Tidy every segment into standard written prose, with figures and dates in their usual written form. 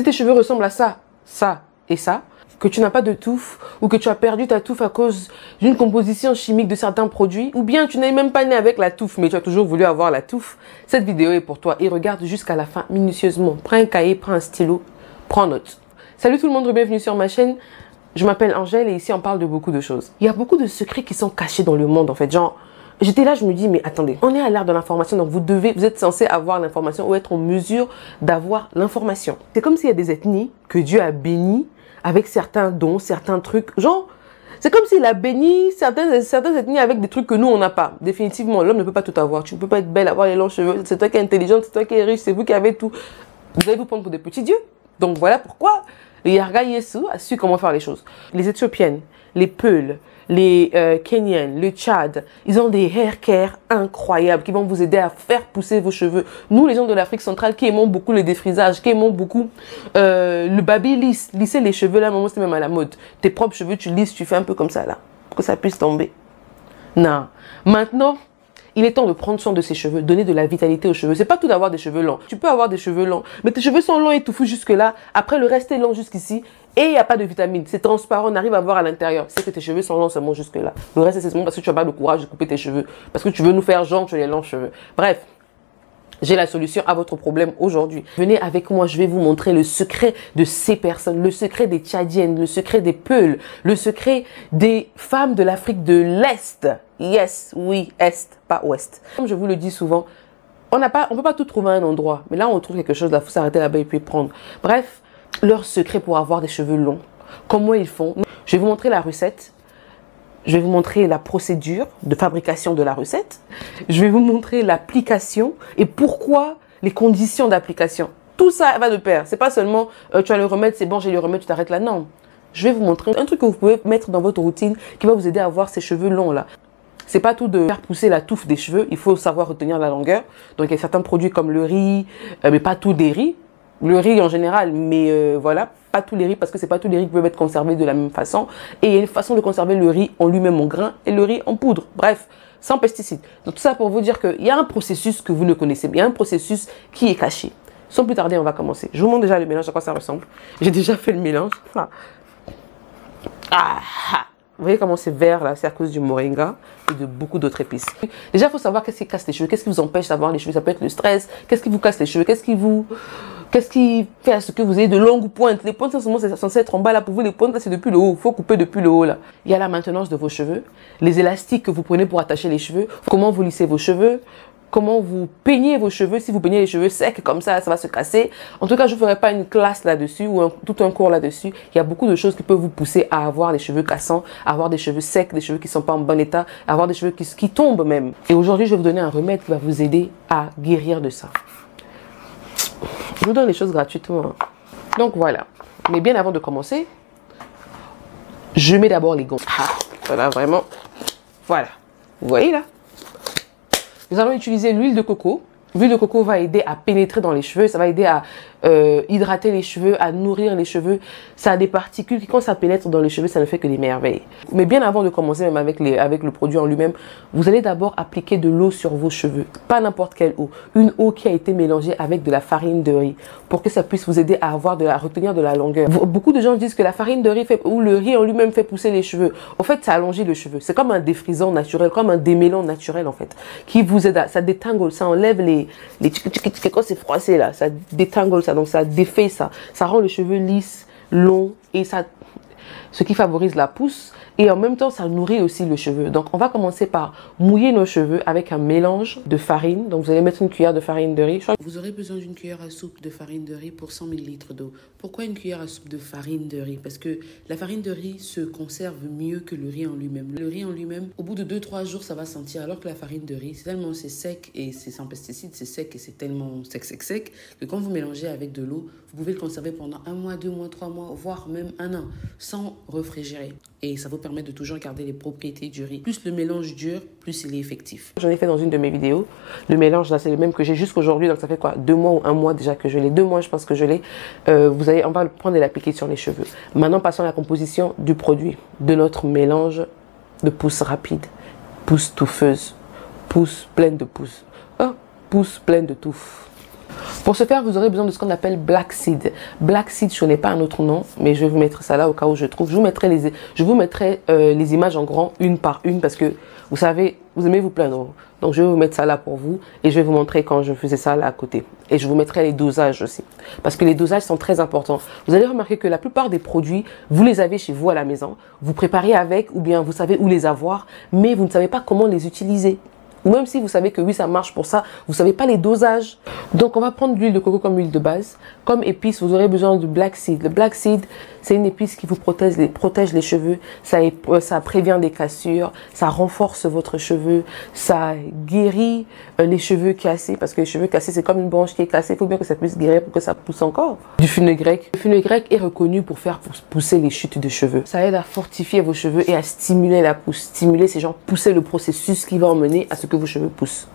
Si tes cheveux ressemblent à ça, ça et ça, que tu n'as pas de touffe ou que tu as perdu ta touffe à cause d'une composition chimique de certains produits, ou bien tu n'es même pas né avec la touffe mais tu as toujours voulu avoir la touffe, cette vidéo est pour toi et regarde jusqu'à la fin minutieusement. Prends un cahier, prends un stylo, prends note. Salut tout le monde, bienvenue sur ma chaîne. Je m'appelle Angèle et ici on parle de beaucoup de choses. Il y a beaucoup de secrets qui sont cachés dans le monde en fait, genre... J'étais là, je me dis, mais attendez, on est à l'ère de l'information, donc vous êtes censé avoir l'information ou être en mesure d'avoir l'information. C'est comme s'il y a des ethnies que Dieu a bénies avec certains dons, certains trucs. Genre, c'est comme s'il a béni certaines ethnies avec des trucs que nous, on n'a pas. Définitivement, l'homme ne peut pas tout avoir. Tu ne peux pas être belle, avoir les longs cheveux. C'est toi qui es intelligente, c'est toi qui es riche, c'est vous qui avez tout. Vous allez vous prendre pour des petits dieux. Donc voilà pourquoi le Yarga Yesu a su comment faire les choses. Les Éthiopiennes, les Peuls, les Kenyans, le Tchad, ils ont des hair care incroyables qui vont vous aider à faire pousser vos cheveux. Nous, les gens de l'Afrique centrale, qui aimons beaucoup le défrisage, qui aimons beaucoup le baby lisse, lisser les cheveux, là, moment, c'est même à la mode. Tes propres cheveux, tu lisses, tu fais un peu comme ça, là, pour que ça puisse tomber. Non. Maintenant, il est temps de prendre soin de ses cheveux, donner de la vitalité aux cheveux. C'est pas tout d'avoir des cheveux longs. Tu peux avoir des cheveux longs, mais tes cheveux sont longs et touffus jusque-là. Après, le reste est long jusqu'ici. Et il n'y a pas de vitamine. C'est transparent, on arrive à voir à l'intérieur. C'est que tes cheveux sont longs seulement jusque-là. Le reste, c'est seulement parce que tu n'as pas le courage de couper tes cheveux. Parce que tu veux nous faire genre, tu as les longs cheveux. Bref. J'ai la solution à votre problème aujourd'hui. Venez avec moi, je vais vous montrer le secret de ces personnes, le secret des Tchadiennes, le secret des Peuls, le secret des femmes de l'Afrique de l'Est. Yes, oui, Est, pas Ouest. Comme je vous le dis souvent, on ne peut pas tout trouver à un endroit. Mais là, on trouve quelque chose, là, il faut s'arrêter là-bas et puis prendre. Bref, leur secret pour avoir des cheveux longs, comment ils font. Je vais vous montrer la recette. Je vais vous montrer la procédure de fabrication de la recette. Je vais vous montrer l'application et pourquoi les conditions d'application. Tout ça va de pair. C'est pas seulement tu as le remède, c'est bon, j'ai le remède, tu t'arrêtes là. Non. Je vais vous montrer un truc que vous pouvez mettre dans votre routine qui va vous aider à avoir ces cheveux longs là. C'est pas tout de faire pousser la touffe des cheveux. Il faut savoir retenir la longueur. Donc il y a certains produits comme le riz, mais pas tous des riz. Le riz en général, mais voilà, pas tous les riz parce que c'est pas tous les riz qui peuvent être conservés de la même façon. Et il y a une façon de conserver le riz en lui-même en grain et le riz en poudre. Bref, sans pesticides. Donc tout ça pour vous dire qu'il y a un processus que vous ne connaissez pas. Il y a un processus qui est caché. Sans plus tarder, on va commencer. Je vous montre déjà le mélange, à quoi ça ressemble. J'ai déjà fait le mélange. Vous voyez comment c'est vert là, c'est à cause du moringa et de beaucoup d'autres épices. Déjà, il faut savoir qu'est-ce qui casse les cheveux, qu'est-ce qui vous empêche d'avoir les cheveux. Ça peut être le stress, qu'est-ce qui vous casse les cheveux, qu'est-ce qui fait à ce que vous ayez de longues pointes. Les pointes, c'est censé être en bas là pour vous, les pointes là c'est depuis le haut. Il faut couper depuis le haut là. Il y a la maintenance de vos cheveux, les élastiques que vous prenez pour attacher les cheveux, comment vous lissez vos cheveux, comment vous peignez vos cheveux. Si vous peignez les cheveux secs comme ça va se casser. En tout cas, je ne ferai pas une classe là-dessus ou tout un cours là-dessus. Il y a beaucoup de choses qui peuvent vous pousser à avoir des cheveux cassants, à avoir des cheveux secs, des cheveux qui ne sont pas en bon état, à avoir des cheveux qui tombent même. Et aujourd'hui, je vais vous donner un remède qui va vous aider à guérir de ça. Je vous donne les choses gratuitement. Donc voilà. Mais bien avant de commencer, je mets d'abord les gants. Voilà, vraiment. Voilà. Vous voyez là? Nous allons utiliser l'huile de coco. L'huile de coco va aider à pénétrer dans les cheveux. Ça va aider à hydrater les cheveux, à nourrir les cheveux. Ça a des particules qui, quand ça pénètre dans les cheveux, ça ne fait que des merveilles. Mais bien avant de commencer, même avec le produit en lui-même, vous allez d'abord appliquer de l'eau sur vos cheveux. Pas n'importe quelle eau. Une eau qui a été mélangée avec de la farine de riz pour que ça puisse vous aider à retenir de la longueur. Beaucoup de gens disent que la farine de riz ou le riz en lui-même fait pousser les cheveux. En fait, ça allonge le cheveu. C'est comme un défrisant naturel, comme un démêlant naturel en fait, qui vous aide ça détangle, ça enlève les quand c'est froissé là, ça détangle ça, donc ça défait ça rend les cheveux lisses, longs et ça, ce qui favorise la pousse et en même temps ça nourrit aussi le cheveu. Donc on va commencer par mouiller nos cheveux avec un mélange de farine. Donc vous allez mettre une cuillère de farine de riz. Vous aurez besoin d'une cuillère à soupe de farine de riz pour 100 ml d'eau. Pourquoi une cuillère à soupe de farine de riz? Parce que la farine de riz se conserve mieux que le riz en lui-même. Le riz en lui-même, au bout de 2-3 jours, ça va sentir, alors que la farine de riz, c'est sec et c'est sans pesticides, c'est sec et c'est tellement sec que quand vous mélangez avec de l'eau, vous pouvez le conserver pendant 1 mois, 2 mois, 3 mois, voire même 1 an, sans réfrigérer. Et ça vous permet de toujours garder les propriétés du riz. Plus le mélange dure, plus il est effectif. J'en ai fait dans une de mes vidéos. Le mélange là, c'est le même que j'ai jusqu'aujourd'hui. Donc ça fait quoi, 2 mois ou 1 mois déjà que je l'ai. 2 mois, je pense que je l'ai. On va le prendre et l'appliquer sur les cheveux. Maintenant, passons à la composition du produit, de notre mélange de pousse rapide, pousse touffeuse, pousse pleine de pousse, pousse pleine de touffe. Pour ce faire, vous aurez besoin de ce qu'on appelle Black Seed. Black Seed, je n'ai pas un autre nom, mais je vais vous mettre ça là au cas où je trouve. Je vous mettrai les images en grand, une par une, parce que vous savez, vous aimez vous plaindre. Donc je vais vous mettre ça là pour vous et je vais vous montrer quand je faisais ça là à côté. Et je vous mettrai les dosages aussi, parce que les dosages sont très importants. Vous allez remarquer que la plupart des produits, vous les avez chez vous à la maison. Vous préparez avec ou bien vous savez où les avoir, mais vous ne savez pas comment les utiliser. Ou même si vous savez que oui, ça marche pour ça, vous ne savez pas les dosages. Donc, on va prendre l'huile de coco comme huile de base. Comme épice, vous aurez besoin du black seed. Le black seed, c'est une épice qui vous protège les cheveux. Ça prévient des cassures, ça renforce votre cheveu, ça guérit les cheveux cassés. Parce que les cheveux cassés, c'est comme une branche qui est cassée. Il faut bien que ça puisse guérir pour que ça pousse encore. Du fenugrec. Le fenugrec est reconnu pour faire pousser les chutes de cheveux. Ça aide à fortifier vos cheveux et à stimuler la pousse. Stimuler, c'est genre pousser le processus qui va emmener à ce que vos cheveux poussent.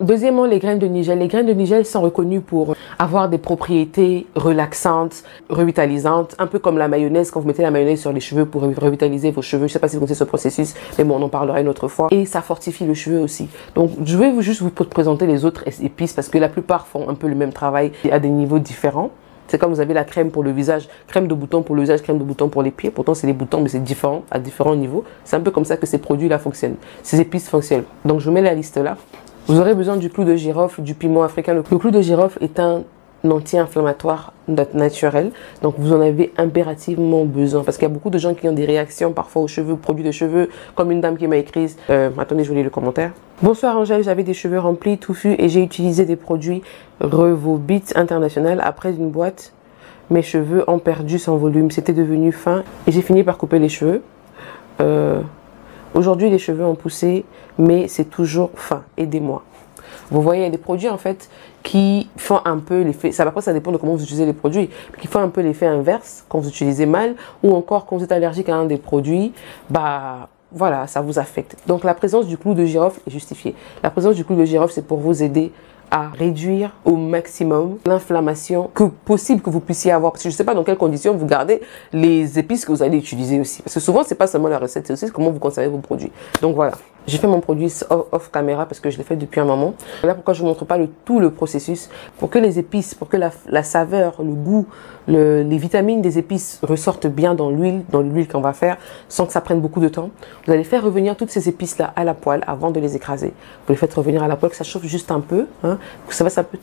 Deuxièmement, les graines de nigel. Les graines de nigel sont reconnues pour avoir des propriétés relaxantes, revitalisantes, un peu comme la mayonnaise, quand vous mettez la mayonnaise sur les cheveux pour revitaliser vos cheveux. Je ne sais pas si vous connaissez ce processus, mais bon, on en parlera une autre fois. Et ça fortifie le cheveu aussi. Donc, je vais juste vous présenter les autres épices parce que la plupart font un peu le même travail à des niveaux différents. C'est comme vous avez la crème pour le visage, crème de bouton pour le visage, crème de bouton pour les pieds. Pourtant, c'est des boutons, mais c'est différent, à différents niveaux. C'est un peu comme ça que ces produits-là fonctionnent. Ces épices fonctionnent. Donc, je vous mets la liste là. Vous aurez besoin du clou de girofle, du piment africain. Le clou de girofle est un anti-inflammatoire naturel. Donc, vous en avez impérativement besoin. Parce qu'il y a beaucoup de gens qui ont des réactions parfois aux cheveux, aux produits de cheveux. Comme une dame qui m'a écrit. Attendez, je vous lis le commentaire. Bonsoir Angèle, j'avais des cheveux remplis, touffus et j'ai utilisé des produits Revobit International. Après une boîte, mes cheveux ont perdu son volume. C'était devenu fin et j'ai fini par couper les cheveux. Aujourd'hui, les cheveux ont poussé, mais c'est toujours fin. Aidez-moi. Vous voyez, il y a des produits en fait qui font un peu l'effet, après ça dépend de comment vous utilisez les produits, qui font un peu l'effet inverse quand vous utilisez mal ou encore quand vous êtes allergique à un des produits, bah voilà, ça vous affecte. Donc la présence du clou de girofle est justifiée. La présence du clou de girofle, c'est pour vous aider à réduire au maximum l'inflammation possible que vous puissiez avoir. Parce que je ne sais pas dans quelles conditions vous gardez les épices que vous allez utiliser aussi. Parce que souvent, ce n'est pas seulement la recette, c'est aussi comment vous conservez vos produits. Donc voilà. J'ai fait mon produit off caméra parce que je l'ai fait depuis un moment. Là, pourquoi je ne vous montre pas tout le processus? Pour que les épices, pour que la saveur, le goût, les vitamines des épices ressortent bien dans l'huile qu'on va faire, sans que ça prenne beaucoup de temps. Vous allez faire revenir toutes ces épices-là à la poêle avant de les écraser. Vous les faites revenir à la poêle, que ça chauffe juste un peu. Hein. Ça va, ça peut...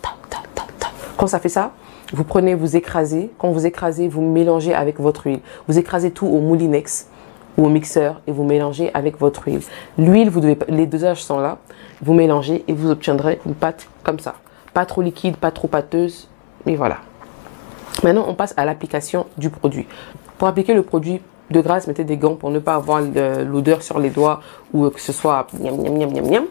Quand ça fait ça, vous prenez, vous écrasez. Quand vous écrasez, vous mélangez avec votre huile. Vous écrasez tout au moulinex ou au mixeur et vous mélangez avec votre huile. L'huile, les dosages sont là. Vous mélangez et vous obtiendrez une pâte comme ça. Pas trop liquide, pas trop pâteuse, mais voilà. Maintenant, on passe à l'application du produit. Pour appliquer le produit, de grâce, mettez des gants pour ne pas avoir l'odeur sur les doigts ou que ce soit miam, miam, miam, miam, miam.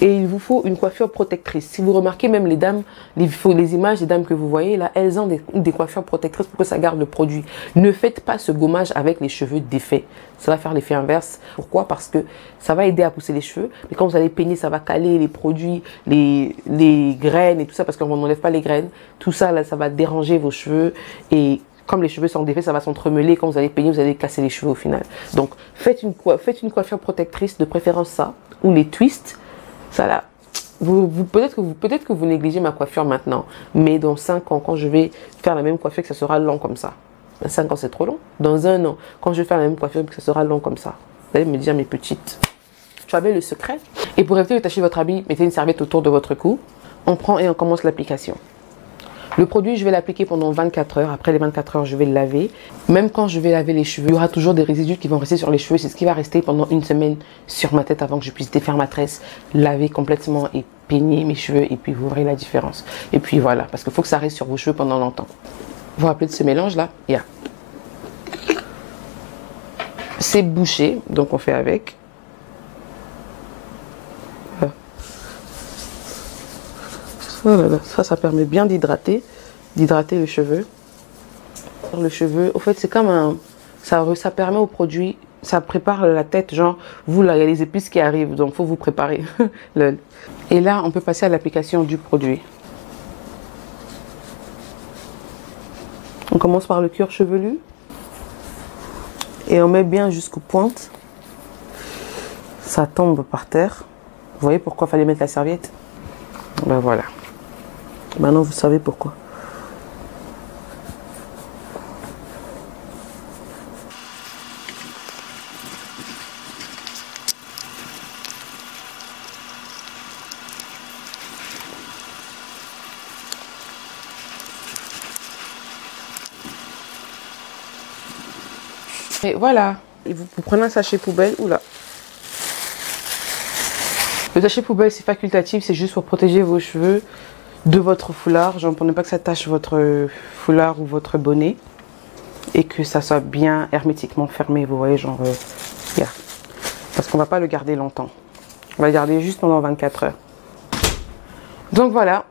Et il vous faut une coiffure protectrice. Si vous remarquez même les dames, les images des dames que vous voyez là, elles ont des coiffures protectrices pour que ça garde le produit. Ne faites pas ce gommage avec les cheveux défaits. Ça va faire l'effet inverse. Pourquoi? Parce que ça va aider à pousser les cheveux. Mais quand vous allez peigner, ça va caler les produits, les graines et tout ça parce qu'on n'enlève pas les graines. Tout ça, là, ça va déranger vos cheveux. Et comme les cheveux sont défaits, ça va s'entremêler. Quand vous allez peigner, vous allez casser les cheveux au final. Donc, faites une coiffure protectrice, de préférence ça, ou les twists. Ça là, peut-être que vous négligez ma coiffure maintenant, mais dans 5 ans, quand je vais faire la même coiffure, que ça sera long comme ça. Dans 5 ans, c'est trop long. Dans 1 an, quand je vais faire la même coiffure, que ça sera long comme ça. Vous allez me dire, mes petites, tu avais le secret. Et pour éviter de tacher votre habit, mettez une serviette autour de votre cou. On prend et on commence l'application. Le produit, je vais l'appliquer pendant 24 heures. Après les 24 heures, je vais le laver. Même quand je vais laver les cheveux, il y aura toujours des résidus qui vont rester sur les cheveux. C'est ce qui va rester pendant 1 semaine sur ma tête avant que je puisse défaire ma tresse, laver complètement et peigner mes cheveux. Et puis, vous verrez la différence. Et puis, voilà. Parce qu'il faut que ça reste sur vos cheveux pendant longtemps. Vous vous rappelez de ce mélange-là? Yeah. C'est bouché. Donc, on fait avec. Voilà, ça permet bien d'hydrater le cheveu. Le cheveu, au fait, c'est comme ça permet au produit, ça prépare la tête, genre, vous là, il y a les épices qui arrivent, donc il faut vous préparer. Et là, on peut passer à l'application du produit. On commence par le cuir chevelu. Et on met bien jusqu'aux pointes. Ça tombe par terre. Vous voyez pourquoi il fallait mettre la serviette? Ben voilà. Maintenant, vous savez pourquoi. Et voilà, et vous prenez un sachet poubelle, oula. Le sachet poubelle, c'est facultatif, c'est juste pour protéger vos cheveux de votre foulard. Genre, pour ne pas que ça tache votre foulard ou votre bonnet. Et que ça soit bien hermétiquement fermé, vous voyez, genre, yeah. Parce qu'on va pas le garder longtemps. On va le garder juste pendant 24 heures. Donc voilà.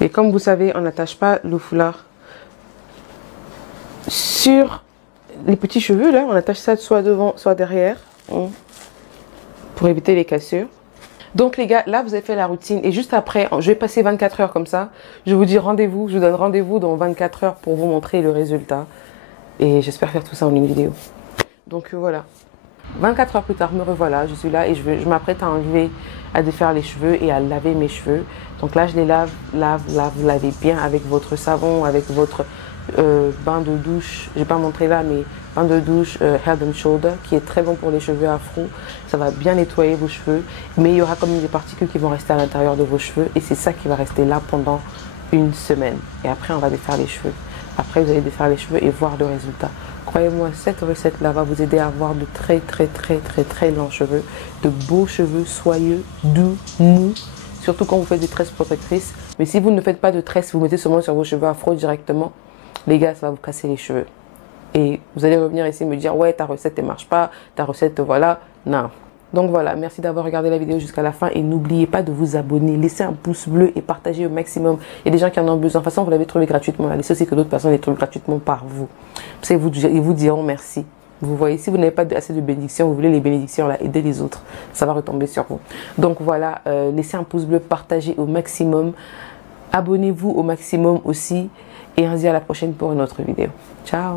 Et comme vous savez, on n'attache pas le foulard sur les petits cheveux là. On attache ça soit devant, soit derrière, pour éviter les cassures. Donc les gars, là vous avez fait la routine et juste après, je vais passer 24 heures comme ça. Je vous dis rendez-vous, je vous donne rendez-vous dans 24 heures pour vous montrer le résultat. Et j'espère faire tout ça en une vidéo. Donc voilà. 24 heures plus tard, me revoilà, je suis là et je m'apprête à enlever, à défaire les cheveux et à laver mes cheveux. Donc là, je les lavez bien avec votre savon, avec votre bain de douche. Je vais pas montrer là, mais bain de douche Head and Shoulder, qui est très bon pour les cheveux afro. Ça va bien nettoyer vos cheveux, mais il y aura quand même des particules qui vont rester à l'intérieur de vos cheveux et c'est ça qui va rester là pendant une semaine. Et après, on va défaire les cheveux. Après, vous allez défaire les cheveux et voir le résultat. Croyez-moi, cette recette-là va vous aider à avoir de très longs cheveux, de beaux cheveux soyeux, doux, mous, surtout quand vous faites des tresses protectrices. Mais si vous ne faites pas de tresses, vous mettez seulement sur vos cheveux afro directement, les gars, ça va vous casser les cheveux. Et vous allez revenir ici me dire, ouais, ta recette ne marche pas, ta recette, voilà. Non. Donc voilà, merci d'avoir regardé la vidéo jusqu'à la fin et n'oubliez pas de vous abonner, laissez un pouce bleu et partagez au maximum. Il y a des gens qui en ont besoin. De toute façon, vous l'avez trouvé gratuitement. Laissez aussi que d'autres personnes les trouvent gratuitement par vous. Parce qu'ils vous diront merci. Vous voyez, si vous n'avez pas assez de bénédictions, vous voulez les bénédictions, là, aider les autres. Ça va retomber sur vous. Donc voilà, laissez un pouce bleu, partagez au maximum. Abonnez-vous au maximum aussi. Et on se dit à la prochaine pour une autre vidéo. Ciao!